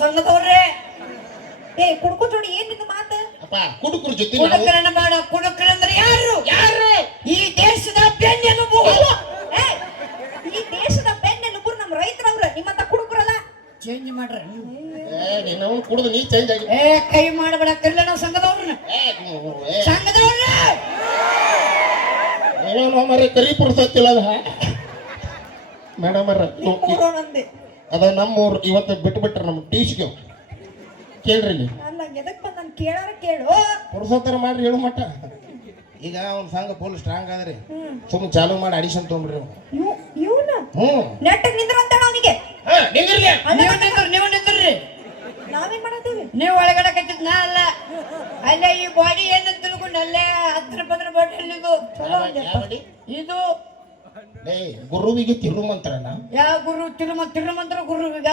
ಸಂಘದವ್ರೆ ಏ ಕುಡ್ಕೋ ಜೋಡಿ ಏನ್ ನಿನ್ನ ಮಾತು ಅಪ್ಪ ಕುಡುಕರ ಜೊತೆ ಕುಡುಕರನ್ನ ಬೇಡ ಕುಡುಕರಂದ್ರೆ ಯಾರು ಯಾರು ಈ ದೇಶದ ಬೆನ್ನೆಲುಬು ಏ, ಈ ದೇಶದ ಬೆನ್ನೆಲುಬು ನಮ್ಮ ರೈತರವ್ರ ನಿಮ್ಮಂತ ಕುಡುಕರಲ್ಲ ಚೇಂಜ್ ಮಾಡ್ರ ನೀನು ಕುಡಿದು ನೀ ಚೇಂಜ್ ಆಗಿ ಏ ಕೈ ಮಾಡಬೇಡ ಕಲ್ಯಾಣ ಸಂಘದವ್ರನ್ನ ಸಂಘದವ್ರ ನೀವೇನು ಮರ ಕರಿ ಪುರ್ಸತ್ತಿಲ್ಲ ಅದ ಮೇಡಮ್ ನಂದೆ ಅದ ನಮ್ಮೂರು ಇವತ್ತು ಬಿಟ್ಬಿಟ್ರೆ ನಮ್ಮ ಟೀಚ್ಗೆ ಕೇಳ್ರಿ ಇಲ್ಲಿ ಅಲ್ಲ ಎದಕ್ ಬಂದ್ ನನ್ ಕೇಳಾರ ಕೇಳು ಪುರುಸೋತ್ತರ ಮಾಡ್ರಿ ಹೇಳು ಮಟ್ಟ ಈಗ ಅವ್ನ ಸಂಘ ಫುಲ್ ಸ್ಟ್ರಾಂಗ್ ಆದ್ರಿ ಸುಮ್ಮನೆ ಚಾಲು ಮಾಡಿ ಅಡಿಷನ್ ತೊಗೊಂಡ್ರಿ ಇವನ ಹ್ಞೂ ನೆಟ್ಟಗ್ ನಿಂದ್ರ ಅಂತ ಅವನಿಗೆ ನಿಂದಿರ್ಲಿ ನೀವು ನಿಂದ್ರಿ ನಾವೇನ್ ಮಾಡತ್ತೀವಿ ನೀವು ಒಳಗಡೆ ಕಟ್ಟಿದ್ ನಾ ಅಲ್ಲ ಅಲ್ಲೇ ಈ ಬಾಡಿ ಏನಂತ ತಿಳ್ಕೊಂಡು ಅಲ್ಲೇ 10 ಬಾಟಲ್ ಇದು ಚಲೋ ಇದು ಗುರುವಿಗೆ ತಿರುಮಂತ್ರನ ಯಾವ ಗುರು ತಿರುಮಂತ್ರ ಗುರುವಿಗ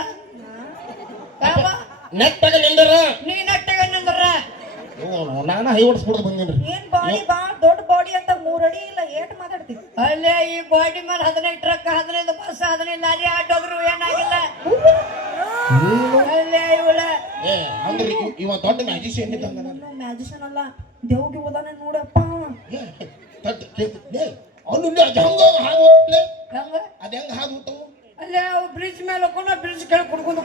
ನೆಟ್ಟಾಗ ನಿಂದರ ನೀ ನೆಟ್ಟಗ ನಿಂದ್ರ ನಾನು ಹೈ ಹೊಡ್ಸ್ಬಿಡ್ದು ಬಂದಿನ್ರಿ ಏನ್ ಬಾಡಿ ಬಾಳ ದೊಡ್ಡ ಬಾಡಿ ಅಂತ 3 ಅಡಿ ಇಲ್ಲ ಏಟ್ ಮಾತಾಡ್ತೀವಿ ಅಲ್ಲೇ ಈ ಬಾಡಿ ಮೇಲೆ 15 ಟ್ರಕ್ 15 ಬಸ್ 15 ಲಾರಿ ಆಟೋದ್ರು ಏನಾಗಿಲ್ಲ ಅಲ್ಲೇ ಇವಳ ಅಂದ್ರೆ ಇವ ದೊಡ್ಡ ಮ್ಯಾಜಿಷಿಯನ್ ಇದ್ದಂಗ ಮ್ಯಾಜಿಷಿಯನ್ ಅಲ್ಲ ದೇವ್ಗೆ ಹೋದಾನೆ ನೋಡಪ್ಪ ಅವನು ಅದು ಹಂಗ ಹಾದು ಅದ ಹೆಂಗ ಹಾದು ಅಲ್ಲೇ ಬ್ರಿಡ್ಜ್ ಮೇಲೆ ಹೋಗೋಣ ಬ್ರಿಡ್ಜ್ ಕೆಳಗೆ ಕುಡ್ಕೊಂಡು